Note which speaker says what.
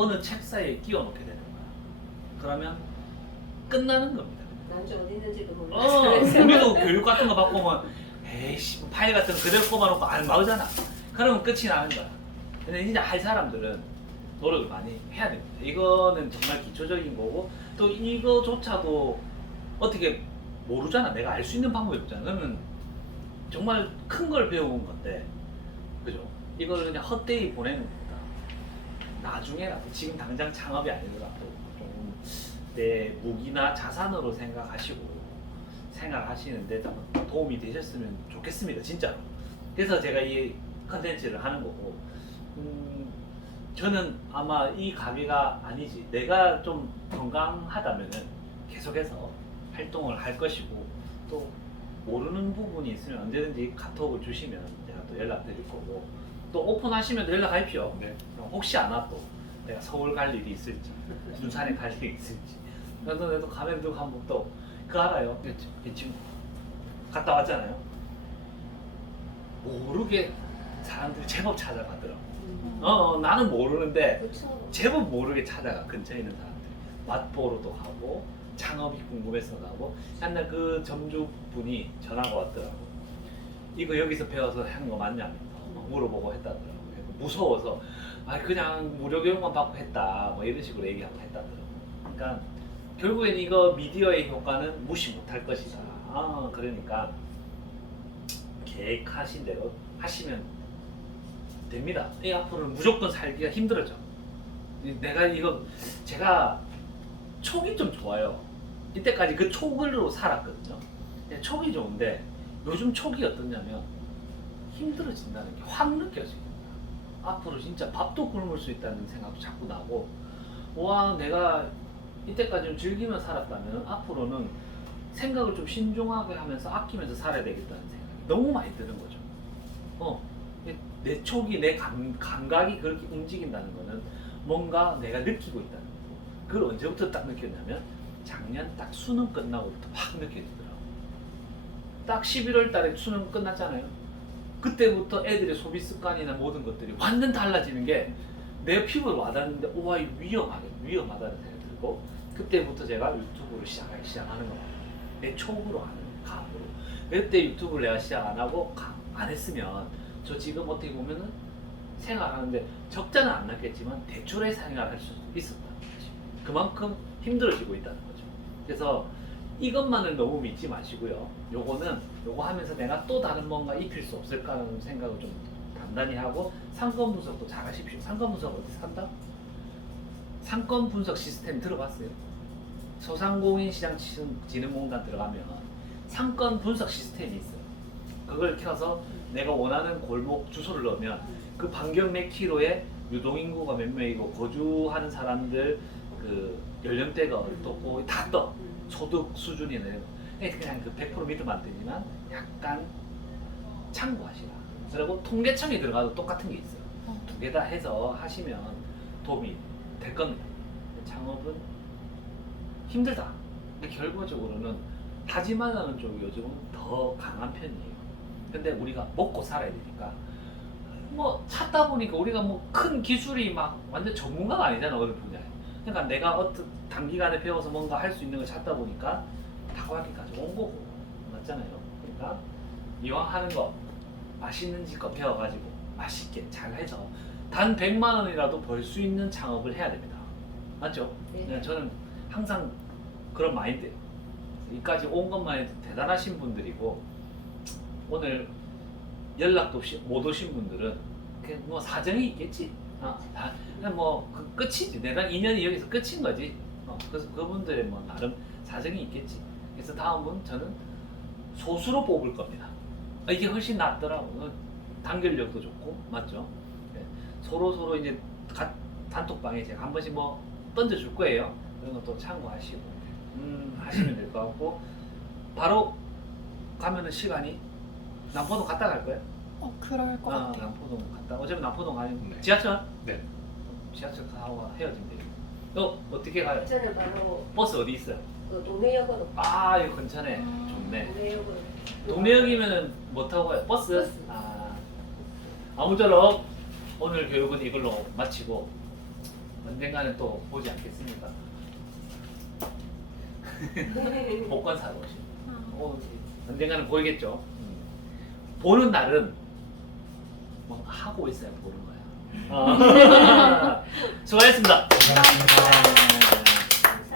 Speaker 1: 어느 책 사이에 끼워 넣게 되는 거야. 그러면 끝나는 겁니다.
Speaker 2: 난지 어디 있는지도 몰라.
Speaker 1: 어, 우리도 교육 같은 거 받고 오면 에이씨 뭐 파일 같은 거 그대로 꼽아놓고 안 나오잖아. 그러면 끝이 나는 거야. 근데 진짜 할 사람들은 노력을 많이 해야 됩니다. 이거는 정말 기초적인 거고 또 이거조차도 어떻게 모르잖아. 내가 알 수 있는 방법이 없잖아. 그러면 정말 큰 걸 배워온 건데 그죠? 이걸 그냥 헛되이 보내는 것보다 나중에라도 지금 당장 창업이 아니더라도 좀내 무기나 자산으로 생각하시고 생각하시는데 좀 도움이 되셨으면 좋겠습니다 진짜로. 그래서 제가 이 컨텐츠를 하는 거고 음, 저는 아마 이 가게가 아니지 내가 좀 건강하다면은 계속해서 활동을 할 것이고 또 모르는 부분이 있으면 언제든지 카톡을 주시면 제가 또 연락드릴 거고 또 오픈하시면 연락하십시오.
Speaker 3: 네.
Speaker 1: 그럼 혹시 안 와도 내가 서울 갈 일이 있을지 군산에 갈 일이 있을지 그래서 내가 또 가면 또 한번 또 그 알아요. 이 친- 이 친구. 갔다 왔잖아요. 모르게 사람들이 제법 찾아가더라고.
Speaker 2: 음.
Speaker 1: 어, 어, 나는 모르는데
Speaker 2: 그렇죠.
Speaker 1: 제법 모르게 찾아가 근처에 있는 사람들이. 맛보러도 가고 창업이 궁금해서 가고. 옛날 그 점주 분이 전화가 왔더라고. 이거 여기서 배워서 하는 거막 물어보고 했다더라고 그래서 무서워서 아 그냥 무료 교육만 받고 했다 뭐 이런 식으로 얘기하고 했다더라고 그러니까 결국엔 이거 미디어의 효과는 무시 못할 것이다 아 그러니까 계획하신 대로 하시면 됩니다. 이 앞으로는 무조건 살기가 힘들어져. 이- 내가 이거 제가 촉이 좀 좋아요. 이때까지 그 촉으로 살았거든요. 촉이 좋은데 요즘 촉이 어떠냐면 힘들어진다는 게 확 느껴져요. 앞으로 진짜 밥도 굶을 수 있다는 생각도 자꾸 나고 와 내가 이때까지 좀 즐기며 살았다면 앞으로는 생각을 좀 신중하게 하면서 아끼면서 살아야 되겠다는 생각이 너무 많이 드는 거죠. 어, 내 촉이 내 감, 감각이 그렇게 움직인다는 거는 뭔가 내가 느끼고 있다는 거고 그걸 언제부터 딱 느꼈냐면 작년 딱 수능 끝나고부터 확 느껴지더라고 딱 11월 달에 수능 끝났잖아요 그때부터 애들의 소비 습관이나 모든 것들이 완전 달라지는 게 내 피부에 와닿는데 우와 이거 위험하게 위험하다는 생각이 들고 그때부터 제가 유튜브를 시작, 시작하는 거예요 내 촉으로 하는 감으로 그때 유튜브를 내가 시작 안 하고 감, 안 했으면 저 지금 어떻게 보면은 생활하는데 적자는 안 났겠지만 대출의 생활을 할수 있었다는 거지. 그만큼 힘들어지고 있다는 거죠. 그래서 이것만을 너무 믿지 마시고요. 요거는 요거 하면서 내가 또 다른 뭔가 입힐 수 없을까 하는 생각을 좀 단단히 하고 상권 분석도 잘 하십시오. 상권 분석 어디 산다? 상권 분석 시스템 들어봤어요? 소상공인 시장 진흥공단 들어가면 상권 분석 시스템이 있어요. 그걸 켜서 내가 원하는 골목 주소를 넣으면 그 반경 몇 킬로에 유동인구가 몇 명이고 거주하는 사람들 그 연령대가 어떻고 다 떠. 소득 이런 거. 그냥 그100% 믿으면 안 되지만 약간 참고하시라. 그리고 통계청이 들어가도 똑같은 게 있어요. 두 개 다 해서 하시면 도움이 될 겁니다. 창업은 힘들다. 근데 결과적으로는 하지만 하는 쪽이 요즘은 더 강한 편이에요. 근데 우리가 먹고 살아야 되니까 뭐 찾다 보니까 우리가 뭐 큰 기술이 막 완전 전문가가 아니잖아 어느 분야에. 그러니까 내가 어떤 단기간에 배워서 뭔가 할 수 있는 걸 찾다 보니까 타고야기까지 온 거고 맞잖아요. 그러니까 이왕 하는 거 맛있는 집거 배워가지고 맛있게 잘 해서 단 100만 원이라도 벌 수 있는 창업을 해야 됩니다. 맞죠?
Speaker 2: 네.
Speaker 1: 네, 저는 항상 그런 마인드예요. 여기까지 온 것만 해도 대단하신 분들이고 오늘 연락도 없이 못 오신 분들은 그냥 뭐 사정이 있겠지. 어, 다, 그냥 뭐그 끝이지. 내가 인연이 여기서 끝인 거지. 어, 그래서 그분들의 뭐 나름 사정이 있겠지. 그래서 다음은 저는 소수로 뽑을 겁니다. 아, 이게 훨씬 낫더라고. 어, 단결력도 좋고 맞죠? 네. 서로 서로 이제 가- 단톡방에 제가 한 번씩 뭐 던져줄 거예요. 그런 것도 참고하시고 음, 하시면 될 것 같고 바로 가면은 시간이 남포동 갔다 갈 거예요.
Speaker 4: 어, 그럴 것
Speaker 1: 아,
Speaker 4: 같아요.
Speaker 1: 남포동 갔다. 어차피 남포동 가는
Speaker 3: 네.
Speaker 1: 지하철?
Speaker 3: 네.
Speaker 1: 지하철 가고 돼요. 너 어떻게 가요?
Speaker 2: 전에 바로
Speaker 1: 버스 어디 있어요?
Speaker 2: 그 동네역으로.
Speaker 1: 아, 이거 근처네.
Speaker 4: 음.
Speaker 1: 좋네.
Speaker 2: 동네역으로.
Speaker 1: 동네역이면은 뭐 타고 가요? 버스?
Speaker 2: 버스.
Speaker 1: 아, 아무쪼록 오늘 교육은 이걸로 마치고 언젠가는 또 보지 않겠습니까? 복권 사러 오신. 어, 언젠가는 보이겠죠. 보는 날은 뭔가 하고 있어야 보는 거야. 아. 수고하셨습니다. 감사합니다.